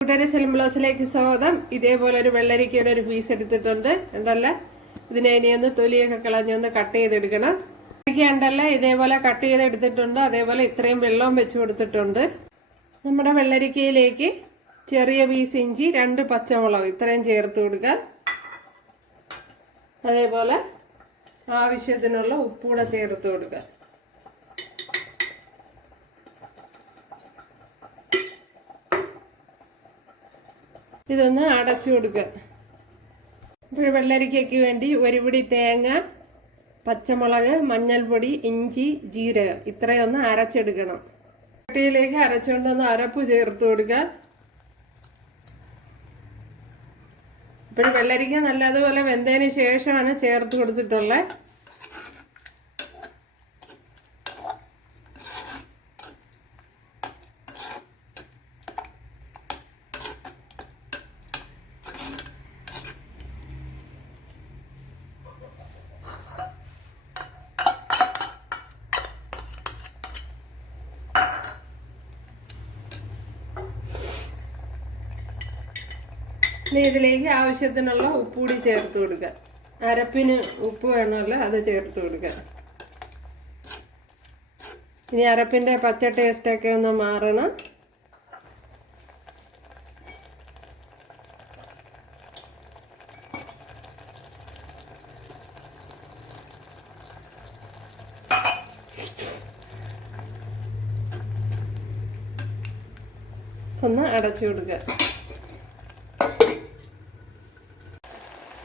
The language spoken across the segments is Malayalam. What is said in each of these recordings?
കൂട്ടുകാരെ സെലിം ബ്ലോസിലേക്ക് സ്വാഗതം. ഇതേപോലെ ഒരു വെള്ളരിക്കയുടെ ഒരു പീസ് എടുത്തിട്ടുണ്ട്. ഉണ്ടല്ല, ഇതിനെ ഇനിയൊന്ന് തൊലിയൊക്കെ കളഞ്ഞൊന്ന് കട്ട് ചെയ്തെടുക്കണം. വെള്ളരിക്ക ഉണ്ടല്ല, ഇതേപോലെ കട്ട് ചെയ്തെടുത്തിട്ടുണ്ട്. അതേപോലെ ഇത്രയും വെള്ളവും വെച്ച് കൊടുത്തിട്ടുണ്ട്. നമ്മുടെ വെള്ളരിക്കയിലേക്ക് ചെറിയ പീസ് ഇഞ്ചി, 2 പച്ചമുളക് ഇത്രയും ചേർത്ത് കൊടുക്കുക. അതേപോലെ ആവശ്യത്തിനുള്ള ഉപ്പൂടെ ചേർത്ത് കൊടുക്കുക. ഇതൊന്ന് അടച്ചു കൊടുക്കുക. ഇപ്പോൾ വെള്ളരിക്കയ്ക്ക് വേണ്ടി ഒരു പിടി തേങ്ങ, പച്ചമുളക്, മഞ്ഞൾപ്പൊടി, ഇഞ്ചി, ജീരകം ഇത്രയൊന്ന് അരച്ചെടുക്കണം. ചട്ടിയിലേക്ക് അരച്ചുകൊണ്ടൊന്ന് അരപ്പ് ചേർത്ത് കൊടുക്കുക. ഇപ്പോൾ വെള്ളരിക്ക നല്ലതുപോലെ വെന്തതിന് ശേഷമാണ് ചേർത്ത് കൊടുത്തിട്ടുള്ളത്. ഇനി ഇതിലേക്ക് ആവശ്യത്തിനുള്ള ഉപ്പ് കൂടി ചേർത്ത് കൊടുക്കുക. അരപ്പിന് ഉപ്പ് വേണമല്ലോ, അത് ചേർത്ത് കൊടുക്കുക. ഇനി അരപ്പിൻ്റെ പച്ച ടേസ്റ്റൊക്കെ ഒന്ന് മാറണം. ഒന്ന് അടച്ചു കൊടുക്കുക.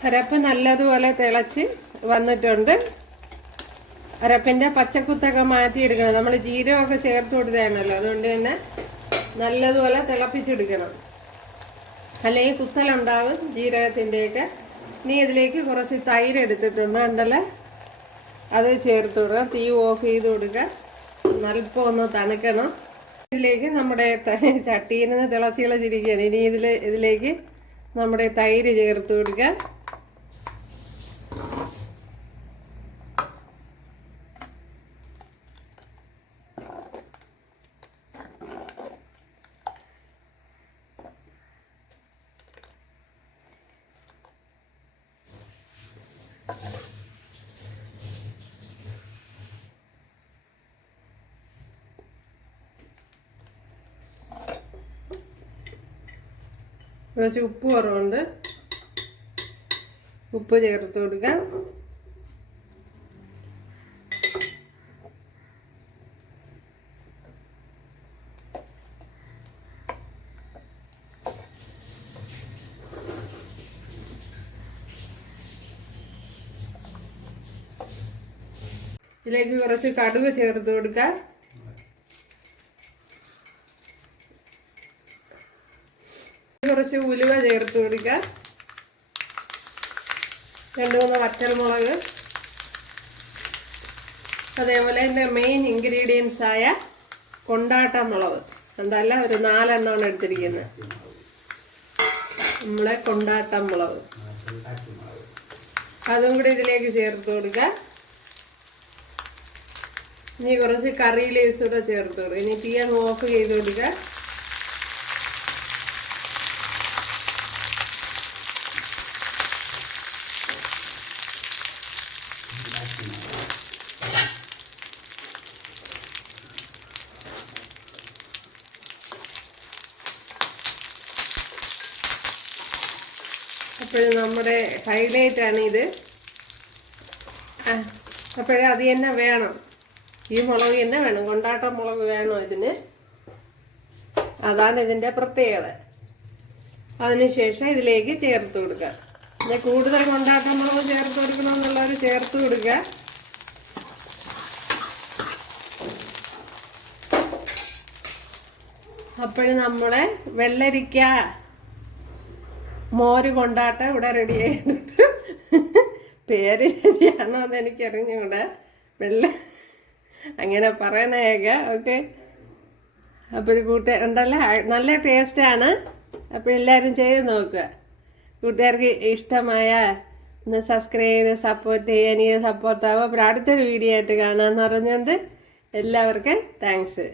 അരപ്പ് നല്ലതുപോലെ തിളച്ച് വന്നിട്ടുണ്ട്. അരപ്പിൻ്റെ പച്ചക്കുത്തൊക്കെ മാറ്റിയെടുക്കണം. നമ്മൾ ജീരകമൊക്കെ ചേർത്ത് കൊടുത്തതാണല്ലോ, അതുകൊണ്ട് തന്നെ നല്ലതുപോലെ തിളപ്പിച്ചെടുക്കണം, അല്ലെങ്കിൽ കുത്തലുണ്ടാവും ജീരകത്തിൻ്റെയൊക്കെ. ഇനി ഇതിലേക്ക് കുറച്ച് തൈര് എടുത്തിട്ടുണ്ട്, ഉണ്ടല്ലേ, അത് ചേർത്ത് കൊടുക്കുക. തീ ഓഫ് ചെയ്ത് കൊടുക്കുക. അല്പം ഒന്ന് തണുക്കണം. ഇതിലേക്ക് നമ്മുടെ ചട്ടിയിൽ നിന്ന് തിളച്ചിരിക്കുകയാണ്. ഇനി ഇതിലേക്ക് നമ്മുടെ തൈര് ചേർത്ത് കൊടുക്കുക. കുറച്ച് ഉപ്പ് കുറവുണ്ട്, ഉപ്പ് ചേർത്ത് കൊടുക്കാം. ഇതിലേക്ക് കുറച്ച് കടുക് ചേർത്ത് കൊടുക്കാം. കുറച്ച് ഉലുവ ചേർത്ത് കൊടുക്കുക. 2-3 വറ്റൽമുളക്. അതേപോലെ ഇതിൻ്റെ മെയിൻ ഇൻഗ്രീഡിയൻസ് ആയ കൊണ്ടാട്ട മുളക്, എന്തല്ല ഒരു 4 എണ്ണമാണ് എടുത്തിരിക്കുന്നത്. നമ്മളെ കൊണ്ടാട്ട മുളക് അതും കൂടി ഇതിലേക്ക് ചേർത്ത് കൊടുക്കുക. ഇനി കുറച്ച് കറി ലീവ്സ് കൂടെ ചേർത്ത് കൊടുക്കുക. ഇനി തീ അങ്ങ് ഓഫ് ചെയ്ത് കൊടുക്കുക. അപ്പോഴും നമ്മുടെ ഹൈലൈറ്റ് ആണ് ഇത്. അപ്പോഴും അത് തന്നെ വേണം, ഈ മുളക് തന്നെ വേണം, കൊണ്ടാട്ട മുളക് വേണം ഇതിന്. അതാണ് ഇതിൻ്റെ പ്രത്യേകത. അതിനുശേഷം ഇതിലേക്ക് ചേർത്ത് കൊടുക്കുക. പിന്നെ കൂടുതൽ കൊണ്ടാട്ട മുളക് ചേർത്ത് കൊടുക്കണമെന്നുള്ളവർ ചേർത്ത് കൊടുക്കുക. അപ്പോഴും നമ്മളെ വെള്ളരിക്ക മോര് കൊണ്ടാട്ടം ഇവിടെ റെഡി ആയിട്ടുണ്ട്. പേര് ശരിയാണോ എന്ന് എനിക്കറിഞ്ഞൂടെ, അങ്ങനെ പറയണേക്കെ. ഓക്കെ, അപ്പോൾ ഉണ്ടല്ലോ, നല്ല ടേസ്റ്റാണ്. അപ്പോൾ എല്ലാവരും ചെയ്ത് നോക്കുക. കൂട്ടുകാർക്ക് ഇഷ്ടമായ ഒന്ന് സബ്സ്ക്രൈബ് ചെയ്ത് സപ്പോർട്ട് ചെയ്യുക. എനിക്ക് സപ്പോർട്ടാവും. അപ്പോൾ അടുത്തൊരു വീഡിയോ ആയിട്ട് കാണാമെന്ന് പറഞ്ഞുകൊണ്ട് എല്ലാവർക്കും താങ്ക്സ്.